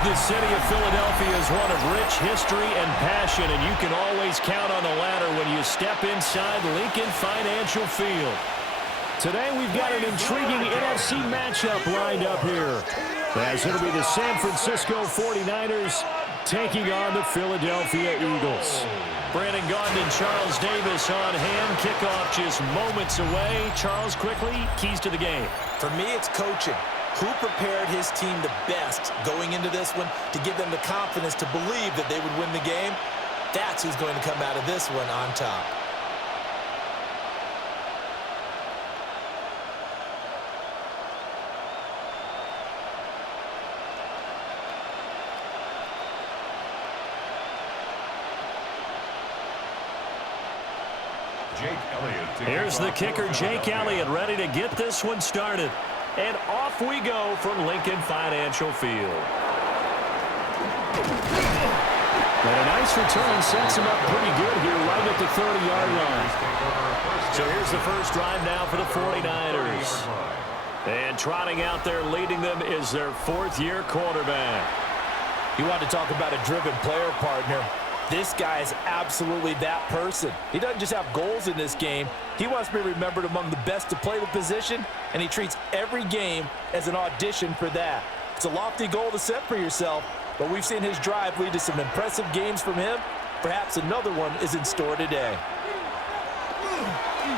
The city of Philadelphia is one of rich history and passion, and you can always count on the ladder when you step inside Lincoln Financial Field. Today we've got an intriguing NFC matchup lined up here, as it'll be the San Francisco 49ers taking on the Philadelphia Eagles. Brandon Gaudin and Charles Davis on hand. Kickoff just moments away. Charles, quickly, keys to the game. For me, it's coaching. Who prepared his team the best going into this one to give them the confidence to believe that they would win the game? That's who's going to come out of this one on top. Here's the kicker, Jake Elliott, ready to get this one started. And off we go from Lincoln Financial Field. And a nice return sets him up pretty good here right at the 30-yard line. So here's the first drive now for the 49ers. And trotting out there leading them is their fourth-year quarterback. You want to talk about a driven player, partner. This guy is absolutely that person. He doesn't just have goals in this game. He wants to be remembered among the best to play the position, and he treats every game as an audition for that. It's a lofty goal to set for yourself, but we've seen his drive lead to some impressive games from him. Perhaps another one is in store today.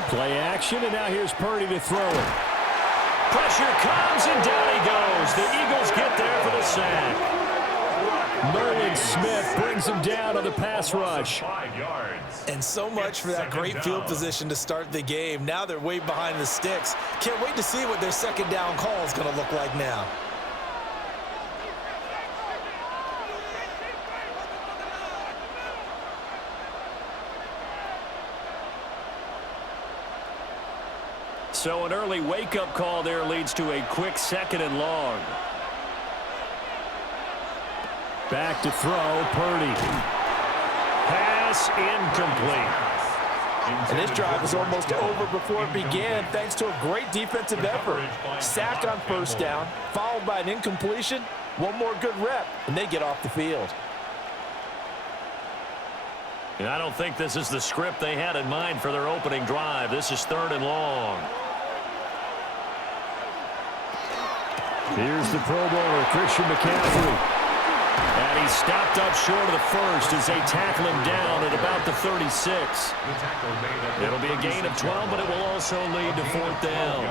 Play action, and now here's Purdy to throw it. Pressure comes, and down he goes. The Eagles get there for the sack. Merlin Smith brings him down on the pass rush. And so much for that great field position to start the game. Now they're way behind the sticks. Can't wait to see what their second down call is going to look like now. So an early wake-up call there leads to a quick second and long. Back to throw, Purdy. Pass incomplete. And this drive was almost over before it began thanks to a great defensive effort. Sack on first down, followed by an incompletion. One more good rep, and they get off the field. And I don't think this is the script they had in mind for their opening drive. This is third and long. Here's the Pro Bowler, Christian McCaffrey. And he's stopped up short of the first as they tackle him down at about the 36. It'll be a gain of 12, but it will also lead to fourth down.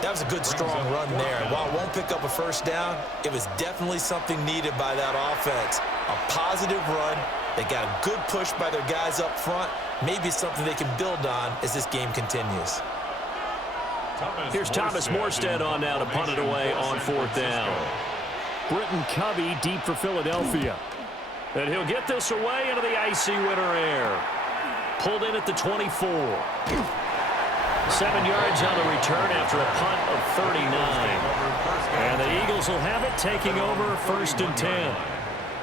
That was a good, strong run there. And while it won't pick up a first down, it was definitely something needed by that offense. A positive run. They got a good push by their guys up front. Maybe something they can build on as this game continues. Here's Thomas Morstead on now to punt it away on fourth down. Britton Covey deep for Philadelphia. And he'll get this away into the icy winter air. Pulled in at the 24. 7 yards on the return after a punt of 39. And the Eagles will have it, taking over first and 10.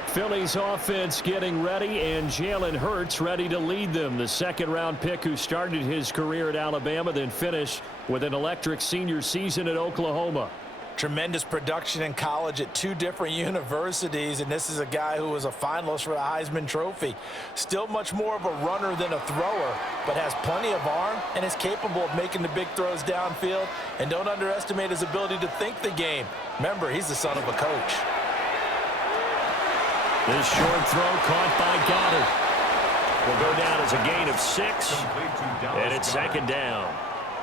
Philly's offense getting ready, and Jalen Hurts ready to lead them. The second-round pick who started his career at Alabama, then finished with an electric senior season at Oklahoma. Tremendous production in college at two different universities, and this is a guy who was a finalist for the Heisman Trophy. Still much more of a runner than a thrower, but has plenty of arm and is capable of making the big throws downfield. And don't underestimate his ability to think the game. Remember, he's the son of a coach. This short throw caught by Goddard. Will go down as a gain of 6, and it's second down.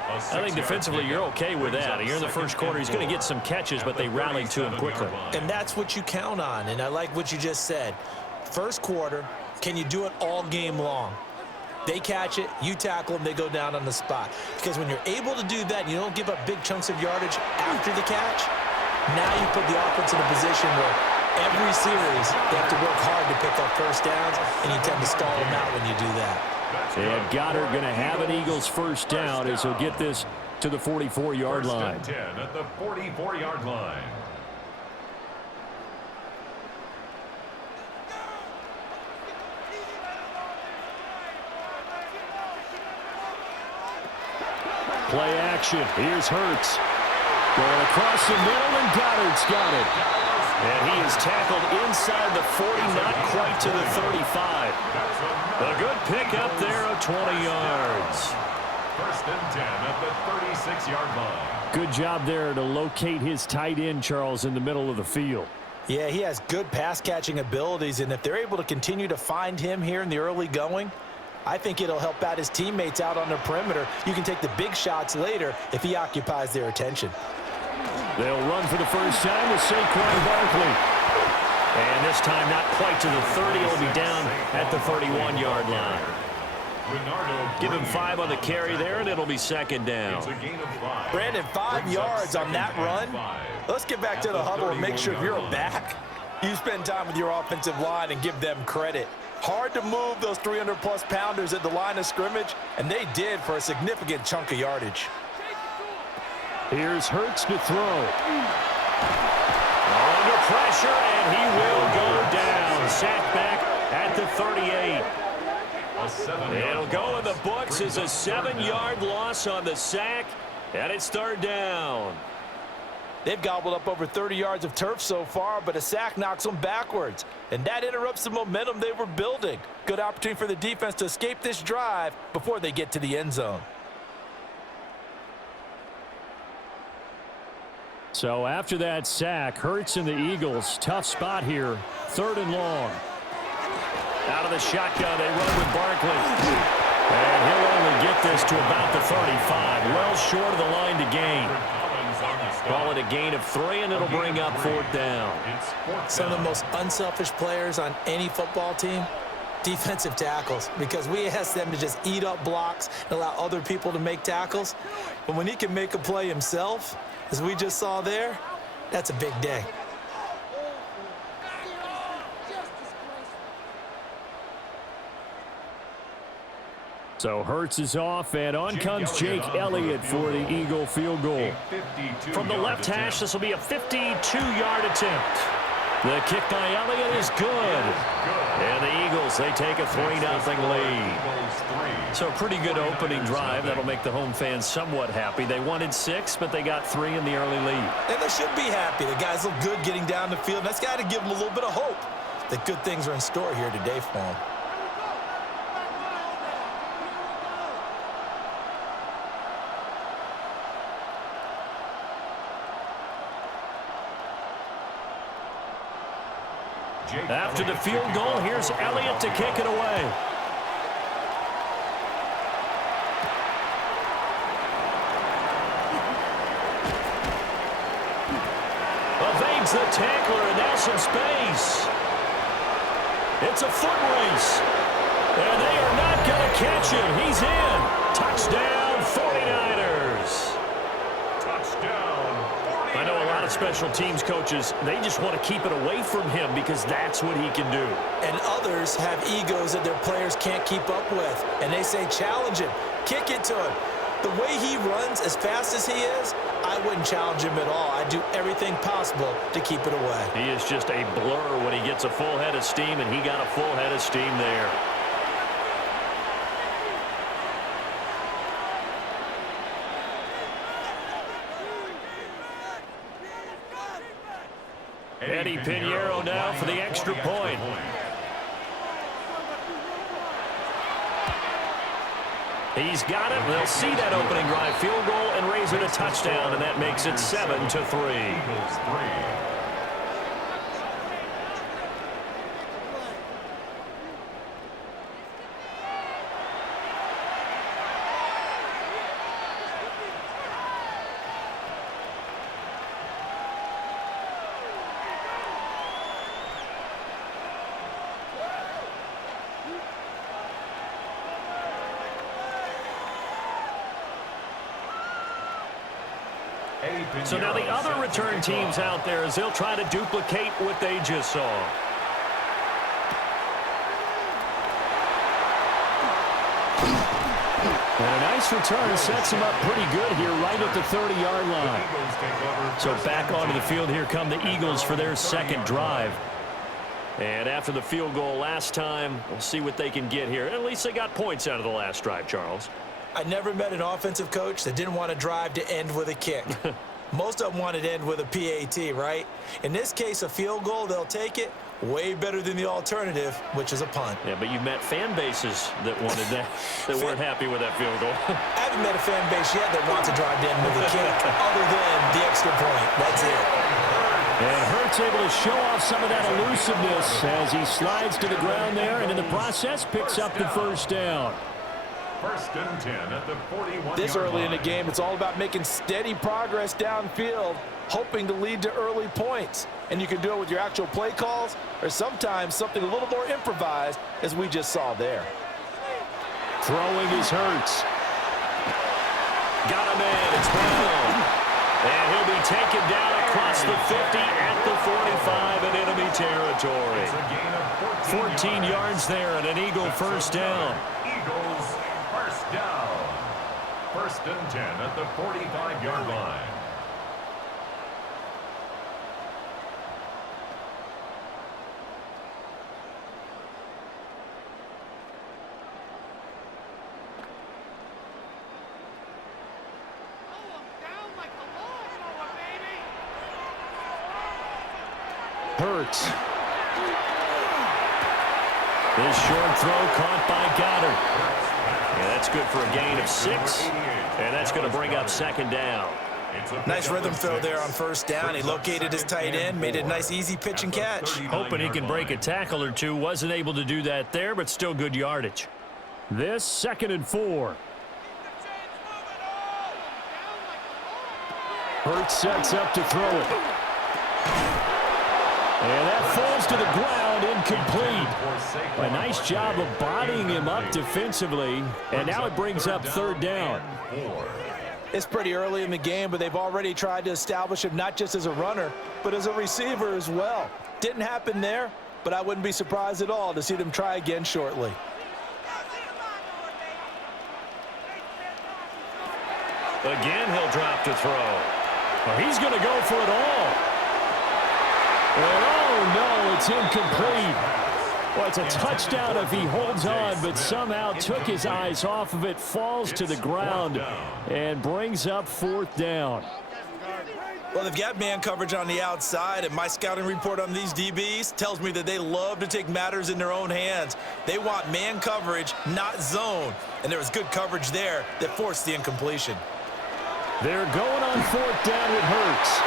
I think defensively you're okay with that. Here in the first quarter, he's going to get some catches, but they rallied to him quickly. And that's what you count on, and I like what you just said. First quarter, can you do it all game long? They catch it, you tackle them, they go down on the spot. Because when you're able to do that and you don't give up big chunks of yardage after the catch, now you put the offense in a position where every series they have to work hard to pick up first downs, and you tend to stall them out when you do that. And Goddard going to have an Eagles first down as he'll get this to the 44-yard line. 10 at the 44-yard line. Play action. Here's Hurts. Going across the middle, and Goddard's got it. And he is tackled inside the 40, not quite to the 35. A good pickup there of 20 yards. First and 10 at the 36-yard line. Good job there to locate his tight end, Charles, in the middle of the field. Yeah, he has good pass-catching abilities, and if they're able to continue to find him here in the early going, I think it'll help out his teammates out on the perimeter. You can take the big shots later if he occupies their attention. They'll run for the first time with Saquon Barkley. And this time not quite to the 30. It'll be down at the 31-yard line. Give him 5 on the carry there, and it'll be second down. Brandon, 5 yards on that run. Let's get back to the huddle and make sure if you're a back, you spend time with your offensive line and give them credit. Hard to move those 300-plus pounders at the line of scrimmage, and they did for a significant chunk of yardage. Here's Hurts to throw. Under pressure, and he will go down. Sacked back at the 38. It'll go in the books as a 7-yard loss on the sack, and it's third down. They've gobbled up over 30 yards of turf so far, but a sack knocks them backwards, and that interrupts the momentum they were building. Good opportunity for the defense to escape this drive before they get to the end zone. So after that sack, Hurts and the Eagles, tough spot here, 3rd and long. Out of the shotgun, they run with Barkley. And he'll only get this to about the 35, well short of the line to gain. Call it a gain of 3, and it'll bring up 4th down. Some of the most unselfish players on any football team, defensive tackles, because we ask them to just eat up blocks and allow other people to make tackles. But when he can make a play himself, as we just saw there, that's a big day. So Hurts is off, and on comes Jake Elliott for the Eagle field goal. From the left hash, this will be a 52-yard attempt. The kick by Elliott is good. And the Eagles, they take a 3-0 lead. So a pretty good opening drive. That'll make the home fans somewhat happy. They wanted 6, but they got 3 in the early lead. And they should be happy. The guys look good getting down the field. That's got to give them a little bit of hope that good things are in store here today for them. After the field goal, here's Elliott to kick it away. Evades the tackler, and now some space. It's a foot race. And they are not going to catch him. He's in. Touchdown, 49ers. I know a lot of special teams coaches, they just want to keep it away from him because that's what he can do. And others have egos that their players can't keep up with. And they say, challenge him, kick it to him. The way he runs as fast as he is, I wouldn't challenge him at all. I'd do everything possible to keep it away. He is just a blur when he gets a full head of steam, and he got a full head of steam there. Eddie Pinheiro now for the extra point. He's got it. They'll see that opening drive field goal and raise it a touchdown, and that makes it 7-3. So now the other return teams out there as they'll try to duplicate what they just saw. And a nice return sets them up pretty good here right at the 30-yard line. So back onto the field, here come the Eagles for their second drive. And after the field goal last time, we'll see what they can get here. At least they got points out of the last drive, Charles. I never met an offensive coach that didn't want to drive to end with a kick. Most of them want it to end with a PAT, right? In this case, a field goal, they'll take it. Way better than the alternative, which is a punt. Yeah, but you've met fan bases that wanted that, that weren't happy with that field goal. I haven't met a fan base yet that wants to drive in with a kick other than the extra point. That's it. And Hurts able to show off some of that elusiveness as he slides to the ground there, and in the process picks up the first down. First and 10 at the 41-yard This early in the line. game, it's all about making steady progress downfield, hoping to lead to early points. And you can do it with your actual play calls or sometimes something a little more improvised, as we just saw there. Throwing is Hurts. Got him in. It's Brown. And he'll be taken down across the 50 at the 45 in enemy territory. It's a gain of 14 yards there and an Eagle first down. Eagles first down. First and 10 at the 45-yard line. Hurts. This short throw caught by Goddard. Yeah, that's good for a gain of 6. And that's going to bring up second down. Nice rhythm throw there on first down. He located his tight end, made it a nice easy pitch and catch. Hoping he can break a tackle or two. Wasn't able to do that there, but still good yardage. This 2nd and 4. Hurts sets up to throw it. And that falls to the ground, incomplete. A nice job of bodying him up defensively. And now it brings up third down. It's pretty early in the game, but they've already tried to establish him not just as a runner, but as a receiver as well. Didn't happen there, but I wouldn't be surprised at all to see them try again shortly. Again, he'll drop to throw. Well, he's going to go for it all. And oh, no, it's incomplete. Well, it's a touchdown if he holds on, but somehow took his eyes off of it, falls to the ground, and brings up fourth down. Well, they've got man coverage on the outside, and my scouting report on these DBs tells me that they love to take matters in their own hands. They want man coverage, not zone. And there was good coverage there that forced the incompletion. They're going on fourth down with Hurts.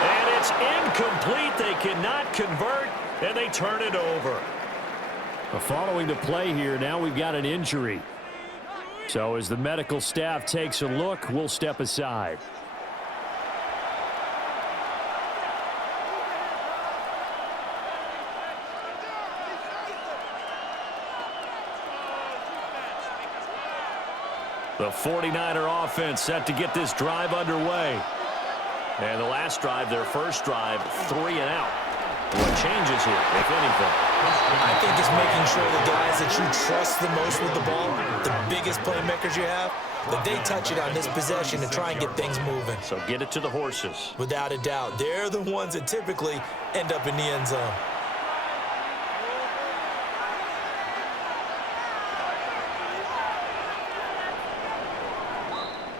And it's incomplete. They cannot convert, and they turn it over. Following the play here, now we've got an injury. So as the medical staff takes a look, we'll step aside. The 49er offense set to get this drive underway. And the last drive, their first drive, 3 and out. What changes here, if anything? I think it's making sure the guys that you trust the most with the ball, the biggest playmakers you have, that they touch it on this possession to try and get things moving. So get it to the horses. Without a doubt. They're the ones that typically end up in the end zone.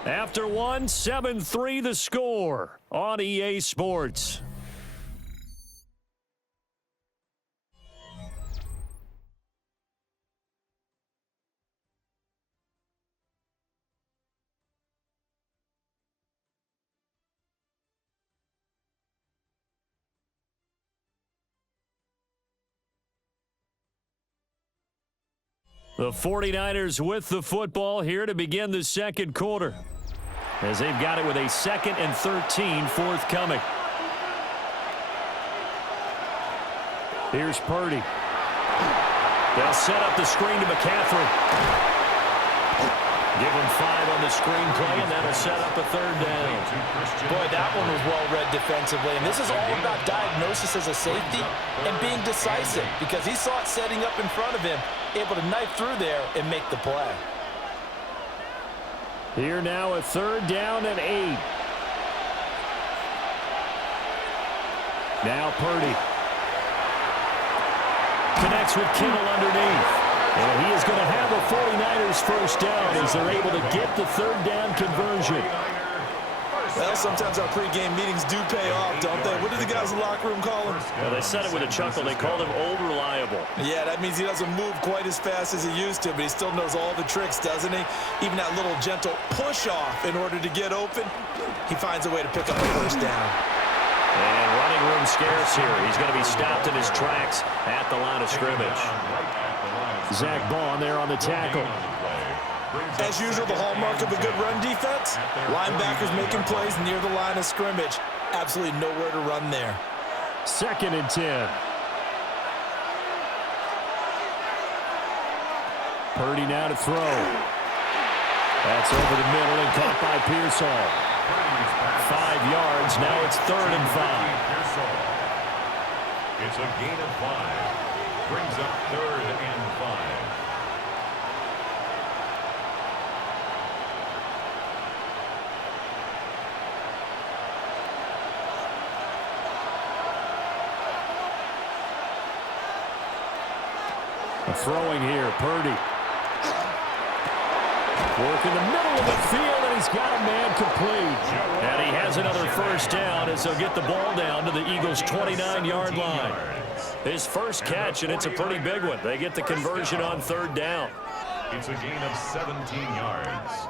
After one, 7-3 the score on EA Sports. The 49ers with the football here to begin the second quarter, as they've got it with a 2nd and 13 forthcoming. Here's Purdy. They'll set up the screen to McCaffrey. Give him 5 on the screen play, and that'll set up a third down. Boy, that one was well read defensively, and this is all about diagnosis as a safety and being decisive, because he saw it setting up in front of him, able to knife through there and make the play. Here now a third down and 8. Now Purdy. Connects with Kittle underneath. And he is going to have a 49ers first down as they're able to get the third down conversion. Well, sometimes our pregame meetings do pay off, don't they? What do the guys in the locker room call him? Well, they said it with a chuckle. They called him Old Reliable. Yeah, that means he doesn't move quite as fast as he used to, but he still knows all the tricks, doesn't he? Even that little gentle push-off in order to get open, he finds a way to pick up a first down. And running room scarce here. He's going to be stopped in his tracks at the line of scrimmage. Zach Bond there on the tackle. As usual, the hallmark of a good run defense, linebackers making plays near the line of scrimmage. Absolutely nowhere to run there. 2nd and 10. Purdy now to throw. That's over the middle and caught by Pearsall. 5 yards. Now it's 3rd and 5. It's a gain of 5. Brings up 3rd and 5. Throwing here, Purdy. Work in the middle of the field, and he's got a man complete. And he has another first down as they'll get the ball down to the Eagles' 29-yard line. His first catch, and it's a pretty big one. They get the conversion on 3rd down. It's a gain of 17 yards.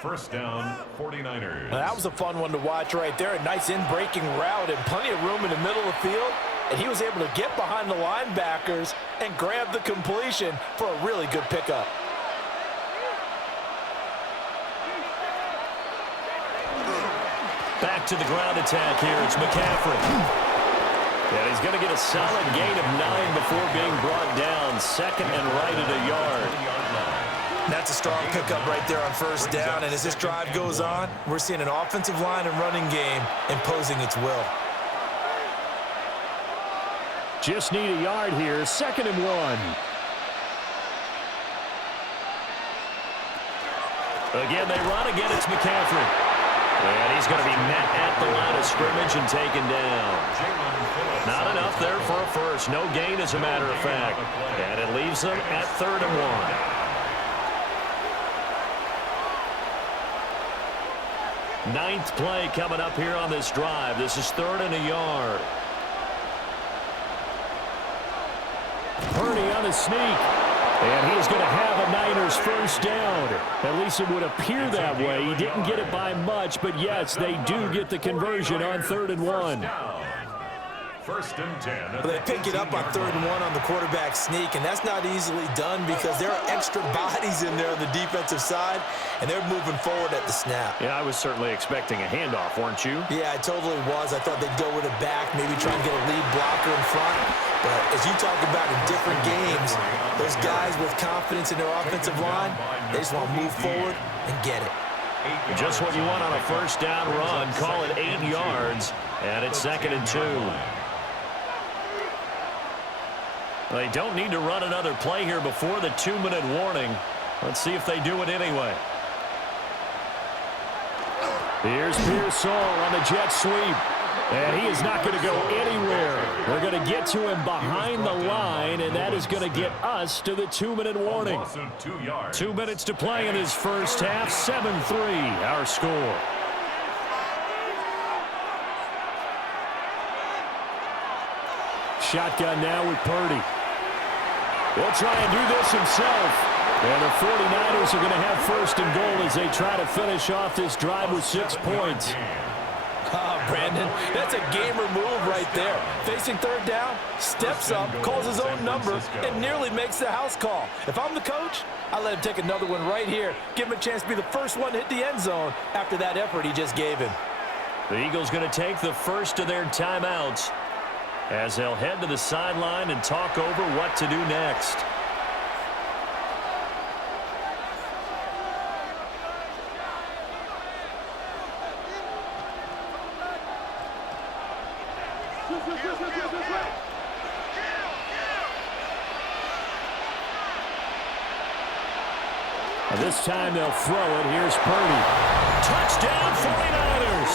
First down, 49ers. Now, that was a fun one to watch right there. A nice in-breaking route and plenty of room in the middle of the field. And he was able to get behind the linebackers and grab the completion for a really good pickup. Back to the ground attack here. It's McCaffrey. And he's going to get a solid gain of 9 before being brought down. 2nd and right at a yard. That's a strong pickup right there on first down. And as this drive goes on, we're seeing an offensive line and running game imposing its will. Just need a yard here. 2nd and 1. Again, they run. Again, it's McCaffrey. And he's going to be met at the line of scrimmage and taken down. Not enough there for a first. No gain, as a matter of fact. And it leaves them at 3rd and 1. Ninth play coming up here on this drive. This is 3rd and a yard. Purdy on the sneak. And he's going to have a Niners first down. At least it would appear that way. He didn't get it by much, but yes, they do get the conversion on 3rd and 1. First and 10. Well, they pick it up on 3rd and 1 on the quarterback sneak, and that's not easily done because there are extra bodies in there on the defensive side, and they're moving forward at the snap. Yeah, I was certainly expecting a handoff, weren't you? Yeah, I totally was. I thought they'd go with it back, maybe try and get a lead blocker in front. But as you talk about in different games, those guys with confidence in their offensive line, they just want to move forward and get it. Just what you want on a first down run. Call it 8 yards, and it's 2nd and 2. They don't need to run another play here before the 2-minute warning. Let's see if they do it anyway. Here's Pearsall on the jet sweep. And he is not going to go anywhere. They're going to get to him behind the line, and that is going to get us to the 2-minute warning. 2 minutes to play in this first half. 7-3 our score. Shotgun now with Purdy. He'll try and do this himself. And the 49ers are going to have 1st and goal as they try to finish off this drive with 6 points. Brandon, that's a gamer move right there. Facing 3rd down, steps up, calls his own number, and nearly makes the house call. If I'm the coach, I let him take another one right here. Give him a chance to be the first one to hit the end zone after that effort he just gave him. The Eagles going to take the first of their timeouts as they'll head to the sideline and talk over what to do next. This time they'll throw it. Here's Purdy. Touchdown 49ers.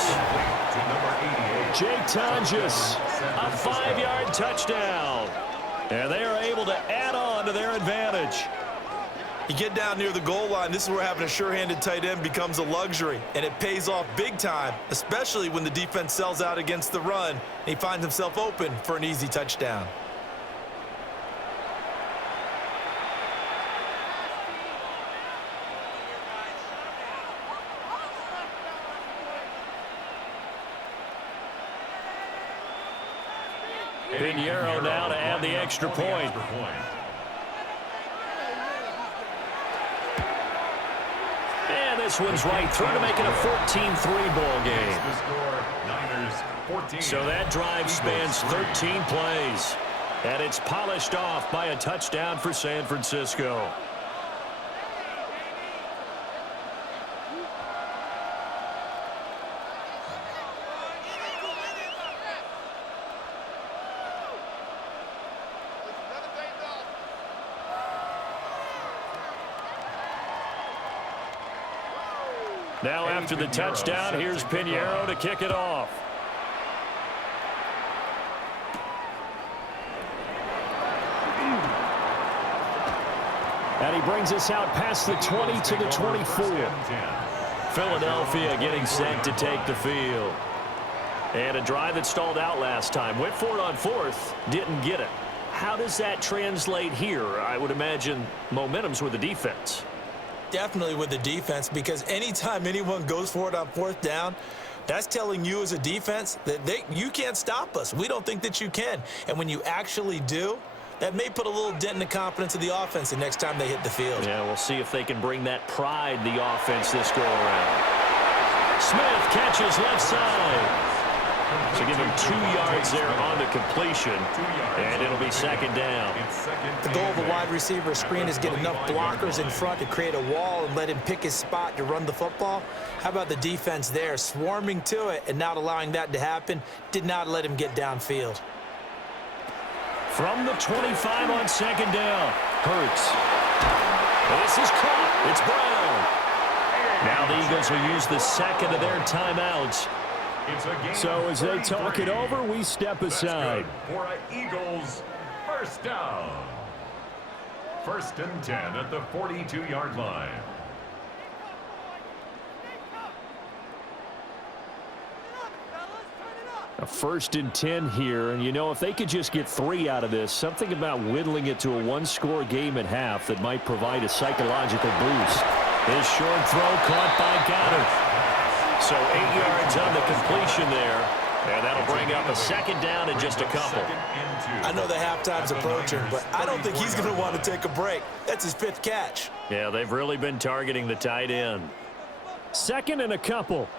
Jake Tonjes, a 5-yard touchdown. And they are able to add on to their advantage. You get down near the goal line, this is where having a sure-handed tight end becomes a luxury, and it pays off big time, especially when the defense sells out against the run, and he finds himself open for an easy touchdown. Pinheiro now to add the extra point. And this one's right through to make it a 14-3 ball game. So that drive spans 13 plays. And it's polished off by a touchdown for San Francisco. Now after the touchdown, here's Pinheiro to kick it off. And he brings us out past the 20 to the 24. Philadelphia getting set to take the field. And a drive that stalled out last time. Went for it on fourth, didn't get it. How does that translate here? I would imagine momentum's with the defense. Definitely with the defense, because anytime anyone goes for it on fourth down, that's telling you as a defense that you can't stop us. We don't think that you can. And when you actually do, that may put a little dent in the confidence of the offense the next time they hit the field. Yeah, we'll see if they can bring that pride in the offense this go-around. Smith catches left side. So give him 2 yards there on the completion, and it'll be second down. The goal of a wide receiver screen is get enough blockers in front to create a wall and let him pick his spot to run the football. How about the defense there, swarming to it and not allowing that to happen, did not let him get downfield. From the 25 on second down, Hurts. This is caught. It's Brown. Now the Eagles will use the second of their timeouts. So as they talk it over, we step aside. For an Eagles first down. 1st and 10 at the 42-yard line. A 1st and 10 here, and you know, if they could just get 3 out of this, something about whittling it to a one-score game at half that might provide a psychological boost. This short throw caught by Goddard. So 8 yards on the completion there, and that'll bring up a second down and just a couple. I know the halftime's approaching, but I don't think he's going to want to take a break. That's his 5th catch. Yeah, they've really been targeting the tight end. 2nd and a couple.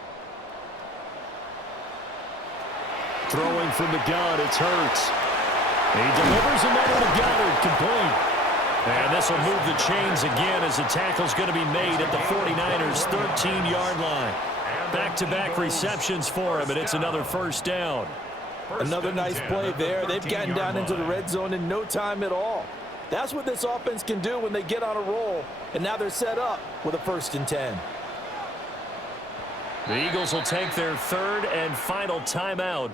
Throwing from the gun, it's Hurts. He delivers another to Goddard, complete. And this will move the chains again as the tackle's going to be made at the 49ers' 13-yard line. Back-to-back receptions for him, and it's another first down. Another nice play there. They've gotten down into the red zone in no time at all. That's what this offense can do when they get on a roll, and now they're set up with a 1st and 10. The Eagles will take their 3rd and final timeout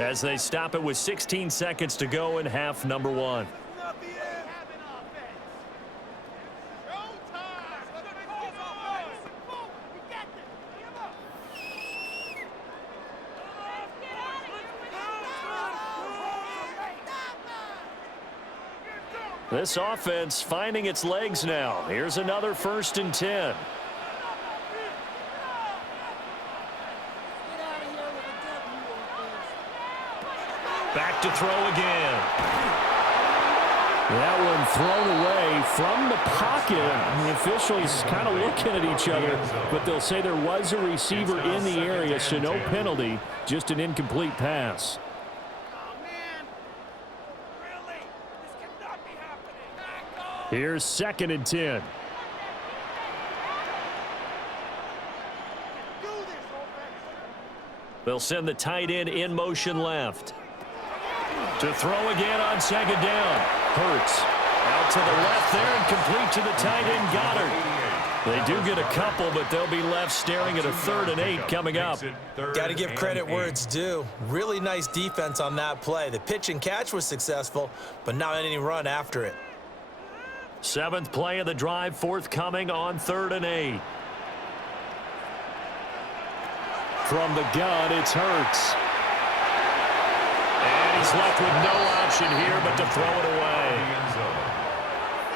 as they stop it with 16 seconds to go in half number 1. This offense finding its legs now. Here's another 1st and 10. Back to throw again. That one thrown away from the pocket. The officials kind of looking at each other, but they'll say there was a receiver in the area, so no penalty, just an incomplete pass. Here's 2nd and 10. They'll send the tight end in motion left. To throw again on 2nd down. Hurts out to the left there and complete to the tight end Goddard. They do get a couple, but they'll be left staring at a 3rd and 8 coming up. Got to give credit where it's due. Really nice defense on that play. The pitch and catch was successful, but not any run after it. Seventh play of the drive forthcoming on 3rd and 8. From the gun, it's Hurts. And he's left with no option here but to throw it away.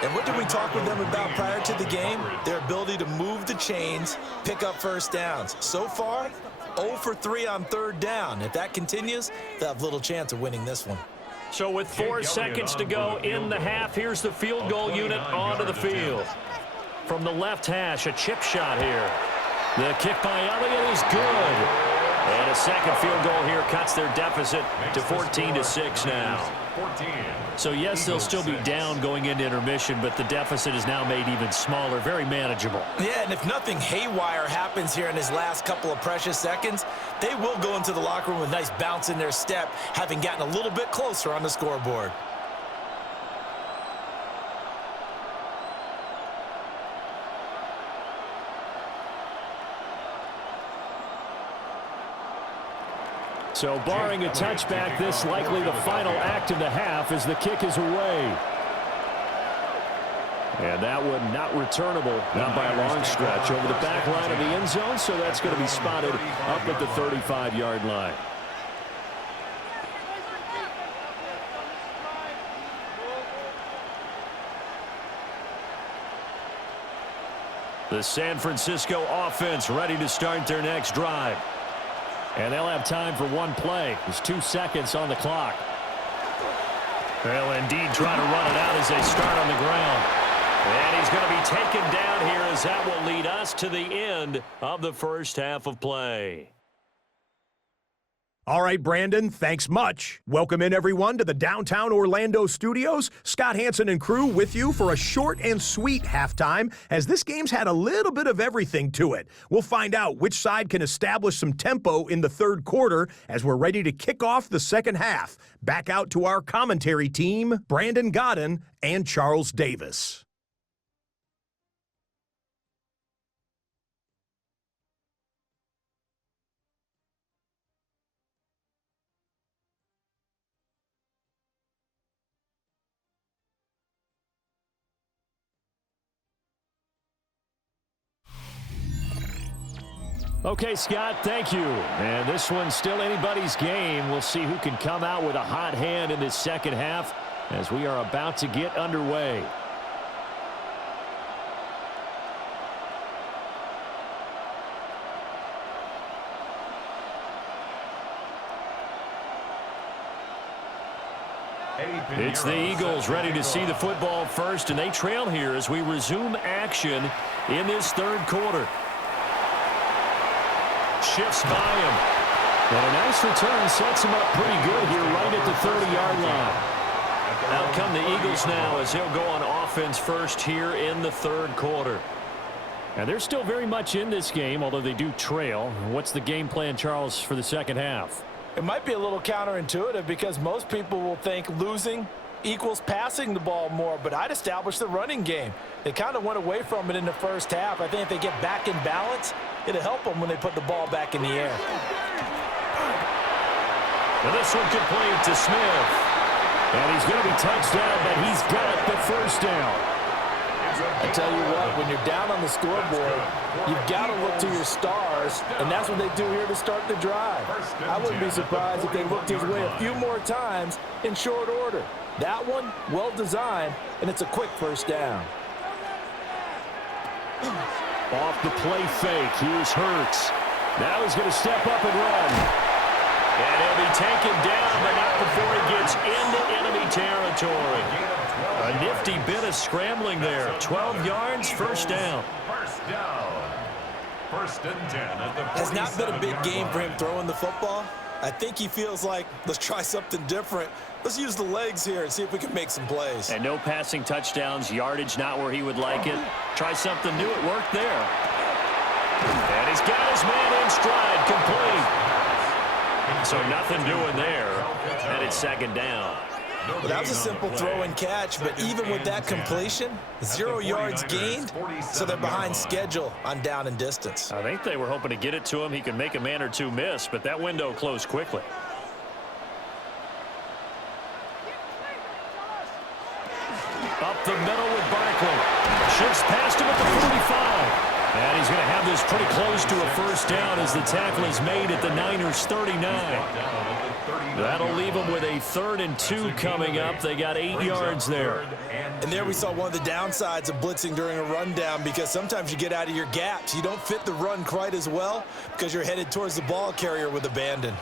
And what did we talk with them about prior to the game? Their ability to move the chains, pick up first downs. So far, 0 for 3 on 3rd down. If that continues, they'll have little chance of winning this one. So with 4 seconds to go in the half, here's the field goal unit onto the field. From the left hash, a chip shot here. The kick by Elliott is good. And a second field goal here cuts their deficit to 14-6 now. So, yes, they'll still be down going into intermission, but the deficit is now made even smaller, very manageable. Yeah, and if nothing haywire happens here in his last couple of precious seconds, they will go into the locker room with a nice bounce in their step, having gotten a little bit closer on the scoreboard. So barring a touchback, this likely the final act of the half as the kick is away. And that one not returnable, not by a long stretch, over the back line of the end zone, so that's going to be spotted up at the 35-yard line. The San Francisco offense ready to start their next drive. And they'll have time for one play. There's 2 seconds on the clock. They'll indeed try to run it out as they start on the ground. And he's going to be taken down here as that will lead us to the end of the first half of play. All right, Brandon, thanks much. Welcome in, everyone, to the downtown Orlando studios. Scott Hansen and crew with you for a short and sweet halftime, as this game's had a little bit of everything to it. We'll find out which side can establish some tempo in the third quarter as we're ready to kick off the second half. Back out to our commentary team, Brandon Godden and Charles Davis. Okay, Scott, thank you. And this one's still anybody's game. We'll see who can come out with a hot hand in this second half as we are about to get underway. It's the Eagles ready to see the football first, and they trail here as we resume action in this third quarter. Shifts by him. And a nice return sets him up pretty good here right at the 30-yard line. Out come the Eagles now as they'll go on offense first here in the third quarter. And they're still very much in this game, although they do trail. What's the game plan, Charles, for the second half? It might be a little counterintuitive because most people will think losing equals passing the ball more, but I'd establish the running game. They kind of went away from it in the first half. I think if they get back in balance, it'll help them when they put the ball back in the air. And this one complete to Smith. And he's going to be touched down, but he's got the first down. I tell you what, when you're down on the scoreboard, you've got to look to your stars, and that's what they do here to start the drive. I wouldn't be surprised if they looked his way a few more times in short order. That one, well designed, and it's a quick first down. Off the play fake, here's Hurts. Now he's going to step up and run. And he'll be taken down, but not before he gets into enemy territory. A nifty bit of scrambling there. 12 yards, first down. First down. First and 10 at the 47. Has not been a big game for him throwing the football. I think he feels like, let's try something different. Let's use the legs here and see if we can make some plays. And no passing touchdowns, yardage not where he would like it. Try something new, it worked there. And he's got his man in stride, complete. So nothing doing there, and it's second down. Well, that was a simple throw and catch, but even with that completion, 0 yards gained, so they're behind schedule on down and distance. I think they were hoping to get it to him. He could make a man or two miss, but that window closed quickly. Up the middle with Barkley. Shifts past him at the 45. And he's going to have this pretty close to a first down as the tackle is made at the Niners' 39. That'll leave them with a 3rd and 2 coming up. They got 8 yards there. And there we saw one of the downsides of blitzing during a rundown, because sometimes you get out of your gaps. You don't fit the run quite as well because you're headed towards the ball carrier with abandon.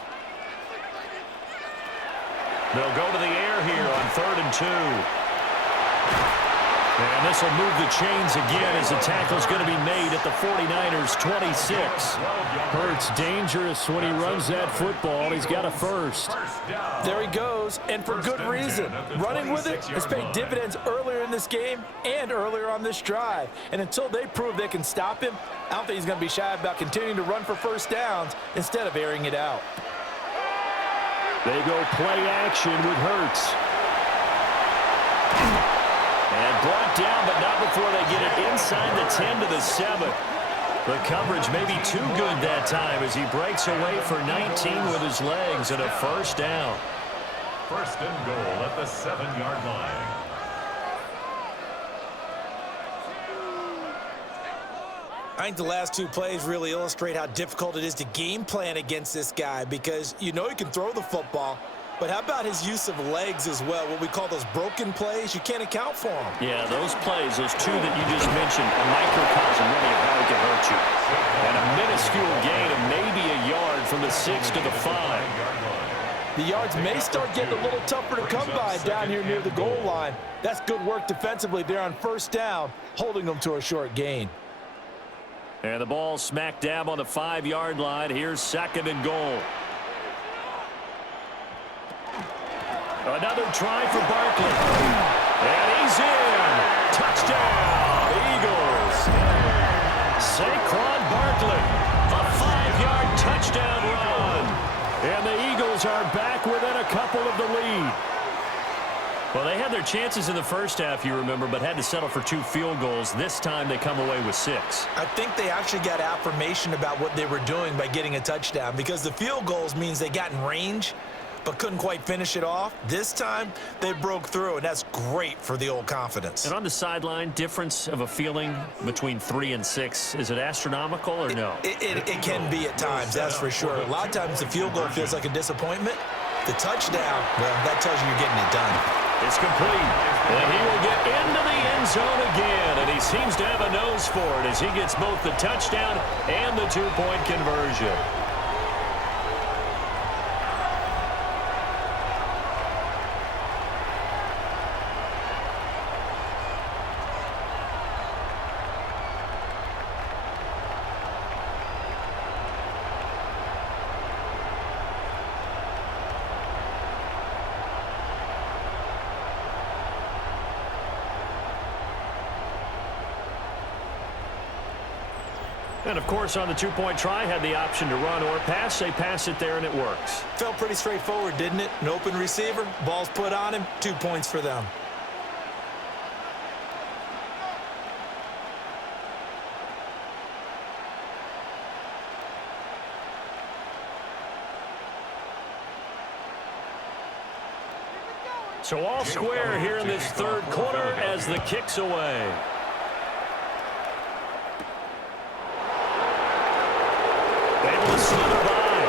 They'll go to the air here on 3rd and 2. And this will move the chains again as the tackle's going to be made at the 49ers' 26. Hurts dangerous when he runs that football. He's got a first. There he goes, and for good reason. Running with it has paid dividends earlier in this game and earlier on this drive. And until they prove they can stop him, I don't think he's going to be shy about continuing to run for first downs instead of airing it out. They go play action with Hurts. And brought down, but not before they get it inside the 10 to the 7. The coverage may be too good that time as he breaks away for 19 with his legs and a first down. 1st and goal at the 7-yard line. I think the last 2 plays really illustrate how difficult it is to game plan against this guy, because you know he can throw the football, but how about his use of legs as well? What we call those broken plays, you can't account for them. Yeah, those plays, those 2 that you just mentioned, a microcosm really of how it can hurt you. And a minuscule gain of maybe a yard from the 6 to the 5. The yards may start getting a little tougher to come by down here near the goal line. That's good work defensively there on first down, holding them to a short gain. And the ball smack dab on the 5-yard line. Here's 2nd and goal. Another try for Barkley. And he's in. Touchdown, Eagles. Saquon Barkley, a 5-yard touchdown run. And the Eagles are back within a couple of the lead. Well, they had their chances in the first half, you remember, but had to settle for 2 field goals. This time they come away with 6. I think they actually got affirmation about what they were doing by getting a touchdown, because the field goals means they got in range but couldn't quite finish it off. This time they broke through, and that's great for the old confidence. And on the sideline, difference of a feeling between 3 and 6, is it astronomical or no? It can be at times, that's for sure. A lot of times the field goal feels like a disappointment. The touchdown, well, that tells you you're getting it done. It's complete, and he will get into the end zone again, and he seems to have a nose for it as he gets both the touchdown and the 2-point conversion. And, of course, on the 2-point try, had the option to run or pass. They pass it there, and it works. Felt pretty straightforward, didn't it? An open receiver, ball's put on him, 2 points for them. So all square here in this 3rd quarter as the kick's away. Able to slither by.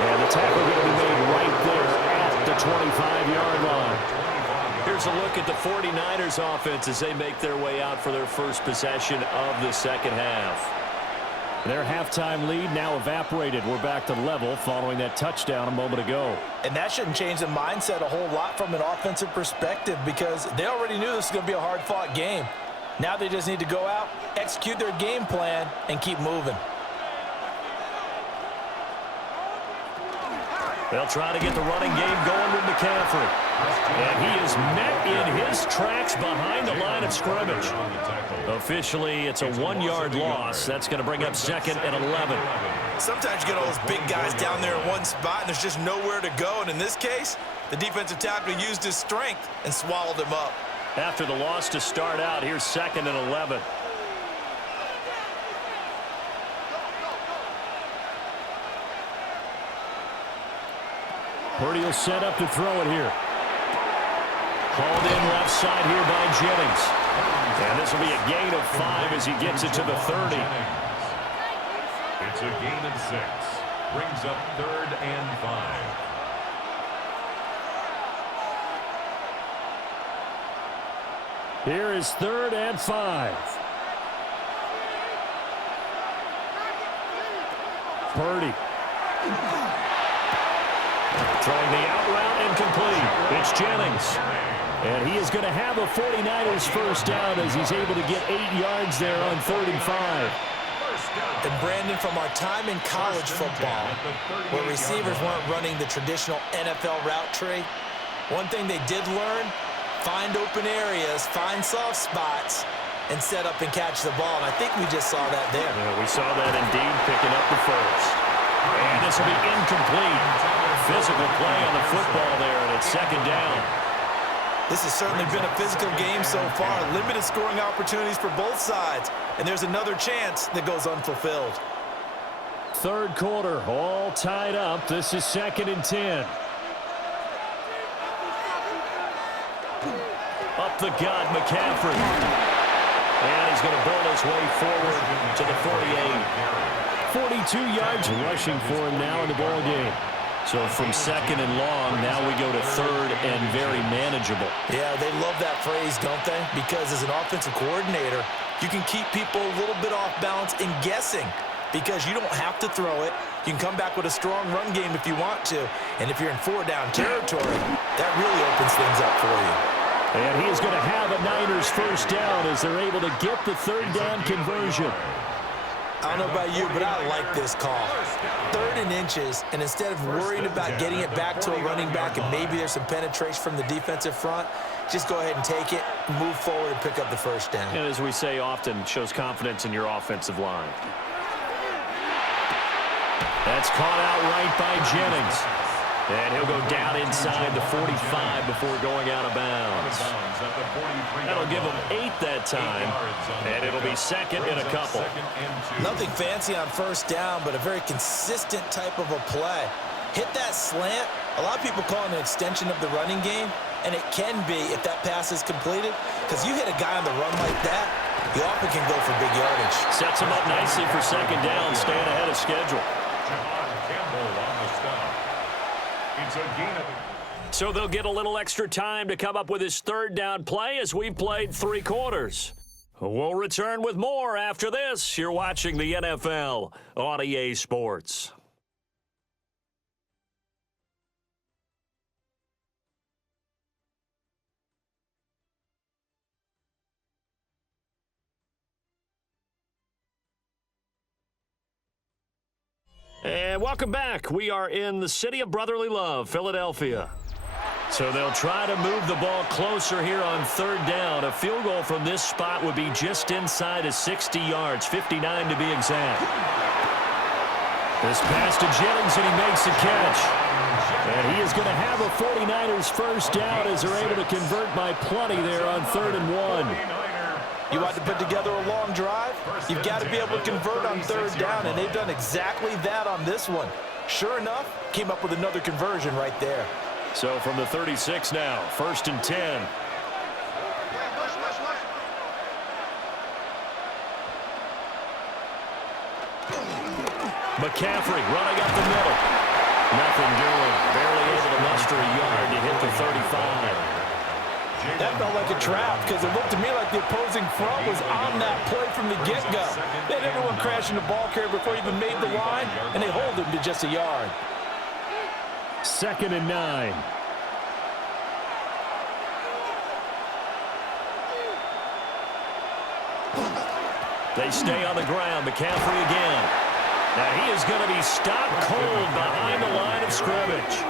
And the tackle going to be made right there at the 25-yard line. Here's a look at the 49ers offense as they make their way out for their first possession of the second half. Their halftime lead now evaporated. We're back to level following that touchdown a moment ago. And that shouldn't change the mindset a whole lot from an offensive perspective, because they already knew this was going to be a hard-fought game. Now they just need to go out, execute their game plan, and keep moving. They'll try to get the running game going with McCaffrey. And he is met in his tracks behind the line of scrimmage. Officially, it's a 1-yard loss. That's going to bring up 2nd and 11. Sometimes you get all those big guys down there in one spot, and there's just nowhere to go. And in this case, the defensive tackle used his strength and swallowed him up. After the loss to start out, here's 2nd and 11. Purdy will set up to throw it here. Hauled in left side here by Jennings. And this will be a gain of 5 as he gets it to the 30. It's a gain of 6. Brings up 3rd and 5. Here is 3rd and 5. Purdy. Throwing the out route incomplete. It's Jennings. And he is going to have a 49ers first down as he's able to get 8 yards there on 3rd and 5. And Brandon, from our time in college football, where receivers weren't running the traditional NFL route tree, one thing they did learn, find open areas, find soft spots, and set up and catch the ball. And I think we just saw that there. Yeah, we saw that indeed, picking up the first. And this will be incomplete. Physical play on the football there, and it's 2nd down. This has certainly been a physical game so far. Limited scoring opportunities for both sides. And there's another chance that goes unfulfilled. 3rd quarter, all tied up. This is 2nd and 10. Up the gut, McCaffrey. And he's going to burn his way forward to the 48. 42 yards rushing for him now in the ball game. So from 2nd and long, now we go to 3rd and very manageable. Yeah, they love that phrase, don't they? Because as an offensive coordinator, you can keep people a little bit off balance and guessing because you don't have to throw it. You can come back with a strong run game if you want to. And if you're in 4-down territory, that really opens things up for you. And he is going to have a Niners first down as they're able to get the 3rd down conversion. I don't know about you, but I like this call. 3rd and inches, and instead of worrying about getting it back to a running back and maybe there's some penetration from the defensive front, just go ahead and take it, move forward, and pick up the first down. And as we say often, shows confidence in your offensive line. That's caught out right by Jennings. And he'll go down inside the 45 before going out of bounds. That'll give him 8 that time, and it'll be 2nd and a couple. Nothing fancy on first down, but a very consistent type of a play. Hit that slant. A lot of people call it an extension of the running game, and it can be if that pass is completed, because you hit a guy on the run like that, you often can go for big yardage. Sets him up nicely for 2nd down, staying ahead of schedule. So they'll get a little extra time to come up with his 3rd down play as we've played 3 quarters. We'll return with more after this. You're watching the NFL on EA Sports. And welcome back. We are in the city of brotherly love, Philadelphia. So they'll try to move the ball closer here on 3rd down. A field goal from this spot would be just inside of 60 yards, 59 to be exact. This pass to Jennings, and he makes the catch. And he is going to have a 49ers first down as they're able to convert by plenty there on 3rd and 1. You want to put together a long drive? You've got to be able to convert on 3rd down, and they've done exactly that on this one. Sure enough, came up with another conversion right there. So from the 36 now, 1st and 10. McCaffrey running up the middle. Nothing doing. Barely able to muster a yard to hit the 35. That felt like a trap because it looked to me like the opposing front was on that play from the get-go. They had everyone crashing the ball carrier before he even made the line, and they hold him to just a yard. 2nd and 9. They stay on the ground. McCaffrey again. Now he is going to be stopped cold behind the line of scrimmage.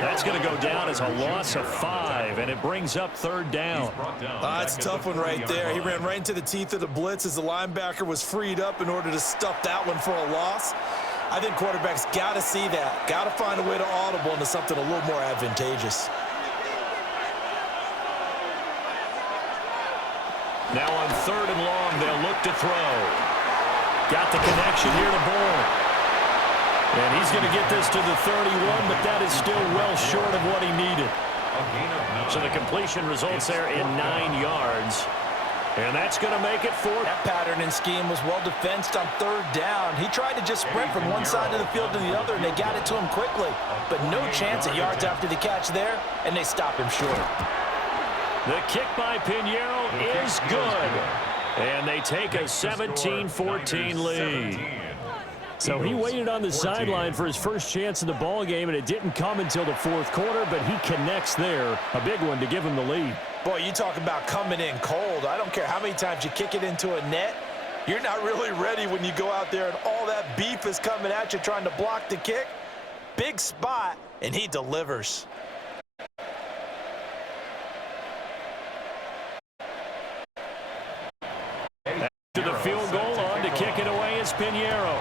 That's going to go down as a loss of 5, and it brings up 3rd down. That's a tough one right there. He ran right into the teeth of the blitz as the linebacker was freed up in order to stuff that one for a loss. I think quarterbacks got to see that, got to find a way to audible into something a little more advantageous. Now on 3rd and long, they'll look to throw. Got the connection here to Bourne. And he's going to get this to the 31, but that is still well short of what he needed. So the completion results there in 9 yards. And that's going to make it 4. That pattern and scheme was well defensed on 3rd down. He tried to just sprint from one side of the field to the other, and they got it to him quickly. But no chance at yards after the catch there, and they stop him short. The kick by Pinheiro is good. And they take a 17-14 lead. So he waited on the sideline for his first chance in the ball game, and it didn't come until the 4th quarter, but he connects there. A big one to give him the lead. Boy, you talk about coming in cold. I don't care how many times you kick it into a net. You're not really ready when you go out there and all that beef is coming at you trying to block the kick. Big spot, and he delivers. To the field goal, on to kick it away is Pinheiro.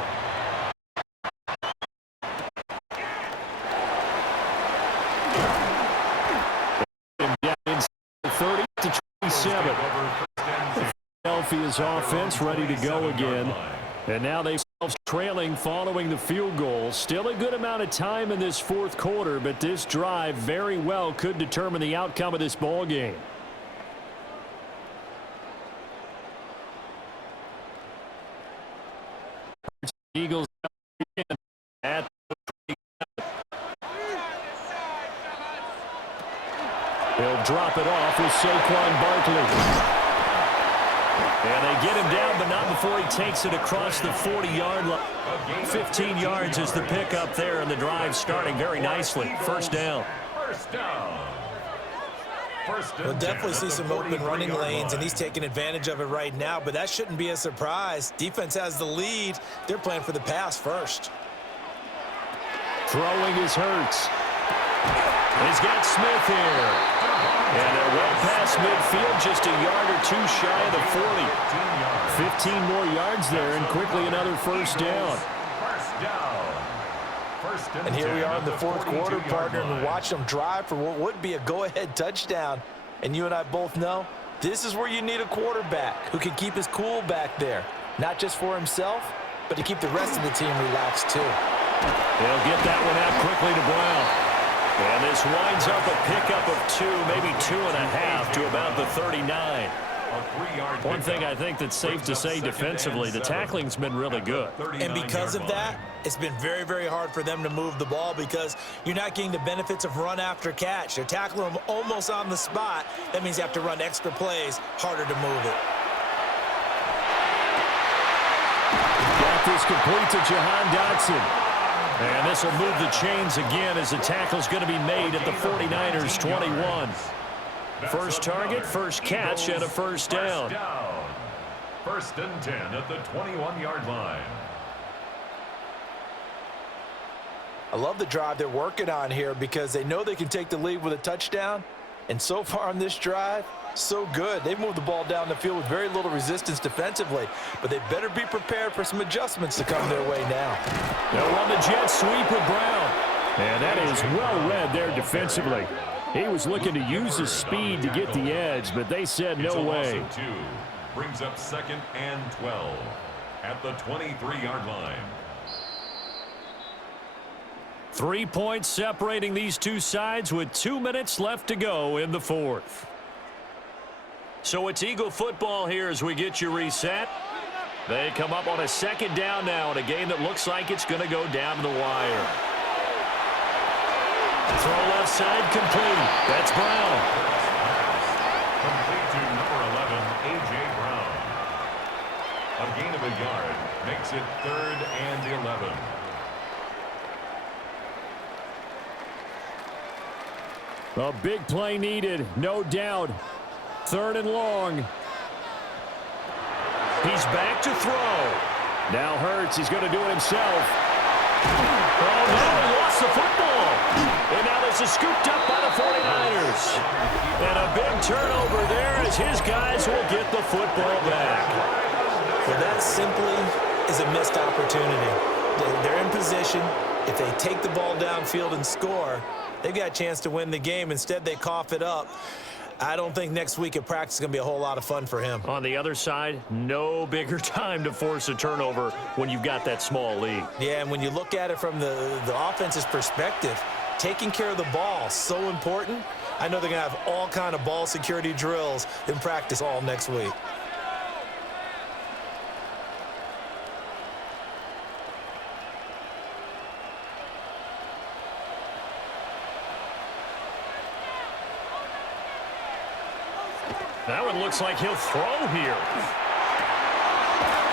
Down 30 to 27. Philadelphia's offense ready to go again. And now they're trailing following the field goal. Still a good amount of time in this 4th quarter, but this drive very well could determine the outcome of this ball game. Eagles at they'll drop it off with Saquon Barkley. And they get him down, but not before he takes it across the 40-yard line. 15 yards is the pickup there, and the drive starting very nicely. 1st down. We'll definitely see some open running lanes, and he's taking advantage of it right now, but that shouldn't be a surprise. Defense has the lead. They're playing for the pass first. Throwing is Hurts. He's got Smith here. And they're well past midfield, just a yard or 2 shy of the 40. 15 more yards there, and quickly another 1st down. And here we are in the 4th quarter, partner, and watch them drive for what would be a go-ahead touchdown. And you and I both know this is where you need a quarterback who can keep his cool back there, not just for himself, but to keep the rest of the team relaxed too. They'll get that one out quickly to Brown. And this winds up a pickup of 2, maybe 2.5 to about the 39. One thing I think that's safe to say defensively, the tackling's been really good. And because of that, it's been very, very hard for them to move the ball because you're not getting the benefits of run after catch. They're tackling them almost on the spot. That means you have to run extra plays, harder to move it. Got this complete to Jahan Dotson. And this will move the chains again as the tackle's going to be made at the 49ers 21. First target, first catch, and a 1st down. 1st and 10 at the 21-yard line. I love the drive they're working on here because they know they can take the lead with a touchdown. And so far on this drive, so good. They've moved the ball down the field with very little resistance defensively, but they better be prepared for some adjustments to come their way now. They'll run the jet sweep with Brown. And that is well read there defensively. He was looking to use his speed to get the edge, but they said no way. Brings up 2nd and 12 at the 23-yard line. 3 points separating these two sides with 2 minutes left to go in the 4th. So it's Eagle football here as we get you reset. They come up on a 2nd down now in a game that looks like it's going to go down to the wire. Throw left side complete. That's Brown. Complete to number 11, A.J. Brown. A gain of a yard makes it 3rd and 11. A big play needed, no doubt. 3rd and long. He's back to throw. Now Hurts, he's going to do it himself. Oh, no, he lost the football. And now this is scooped up by the 49ers. And a big turnover there as his guys will get the football back. Well, that simply is a missed opportunity. They're in position. If they take the ball downfield and score, they've got a chance to win the game. Instead, they cough it up. I don't think next week at practice is going to be a whole lot of fun for him. On the other side, no bigger time to force a turnover when you've got that small lead. Yeah, and when you look at it from the offense's perspective, taking care of the ball, so important. I know they're going to have all kind of ball security drills in practice all next week. That one looks like he'll throw here.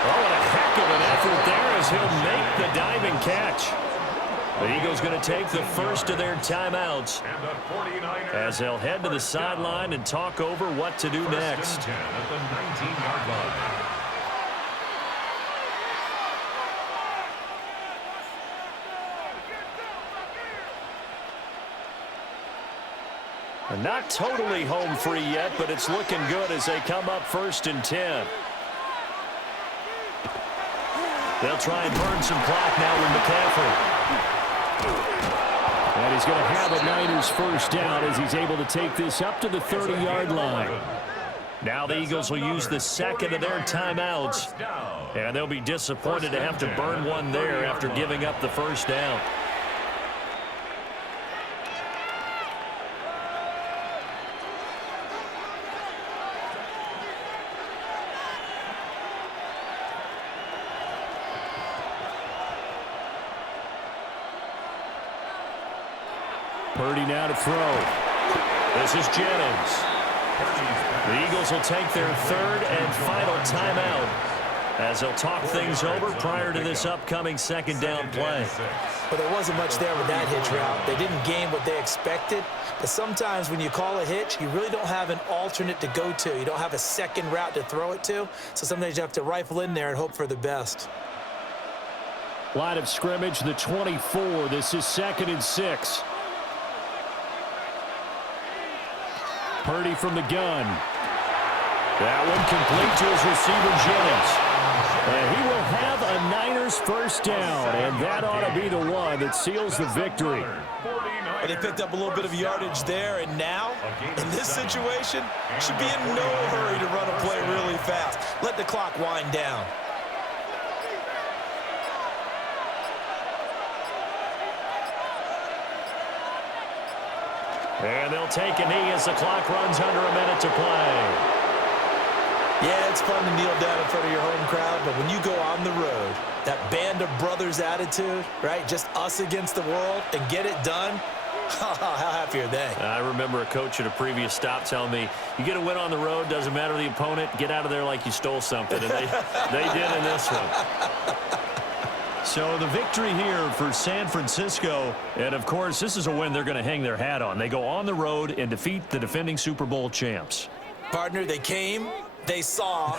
Oh, what a heck of an effort there as he'll make the diving catch. The Eagles going to take the first of their timeouts as they'll head to the sideline and talk over what to do next. First and 10 at the 19-yard line. Not totally home free yet, but it's looking good as they come up 1st and 10. They'll try and burn some clock now with McCaffrey. And he's going to have a Niners first down as he's able to take this up to the 30-yard line. Now the Eagles will use the second of their timeouts, and they'll be disappointed to have to burn one there after giving up the first down. Purdy now to throw. This is Jennings. The Eagles will take their third and final timeout as they'll talk things over prior to this upcoming second down play. Well, there wasn't much there with that hitch route. They didn't gain what they expected. But sometimes when you call a hitch, you really don't have an alternate to go to. You don't have a second route to throw it to. So sometimes you have to rifle in there and hope for the best. Line of scrimmage, the 24. This is 2nd and 6. Purdy from the gun. That one complete to his receiver, Jennings. And he will have a Niners first down, and that ought to be the one that seals the victory. Well, they picked up a little bit of yardage there, and now, in this situation, should be in no hurry to run a play really fast. Let the clock wind down. And they'll take a knee as the clock runs under a minute to play. Yeah, it's fun to kneel down in front of your home crowd, but when you go on the road, that band of brothers attitude, right, just us against the world, and get it done, how happy are they? I remember a coach at a previous stop telling me, you get a win on the road, doesn't matter the opponent, get out of there like you stole something. And they did in this one. So the victory here for San Francisco, and of course this is a win they're going to hang their hat on. They go on the road and defeat the defending Super Bowl champs. Partner, they came, they saw,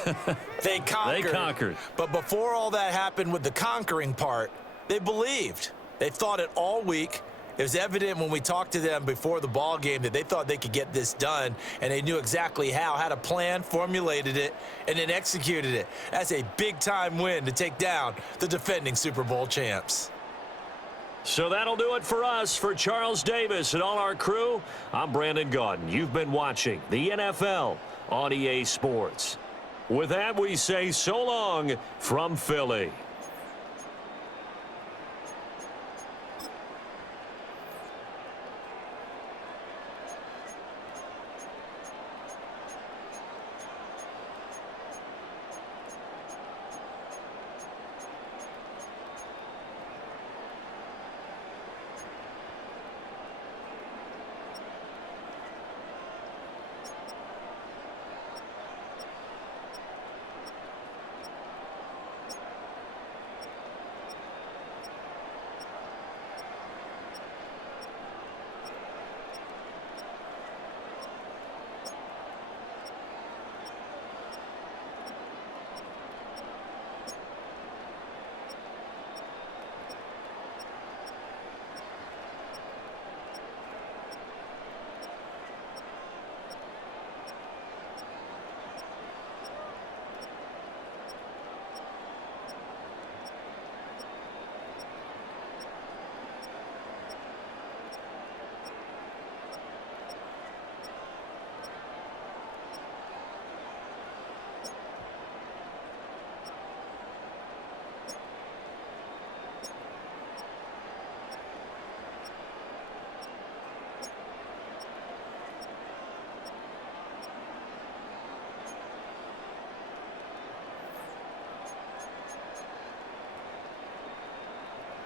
they conquered. They conquered. But before all that happened with the conquering part, they believed. They thought it all week. It was evident when we talked to them before the ball game that they thought they could get this done, and they knew exactly how, had a plan, formulated it, and then executed it. That's a big-time win to take down the defending Super Bowl champs. So that'll do it for us. For Charles Davis and all our crew, I'm Brandon Gaudin. You've been watching the NFL on EA Sports. With that, we say so long from Philly.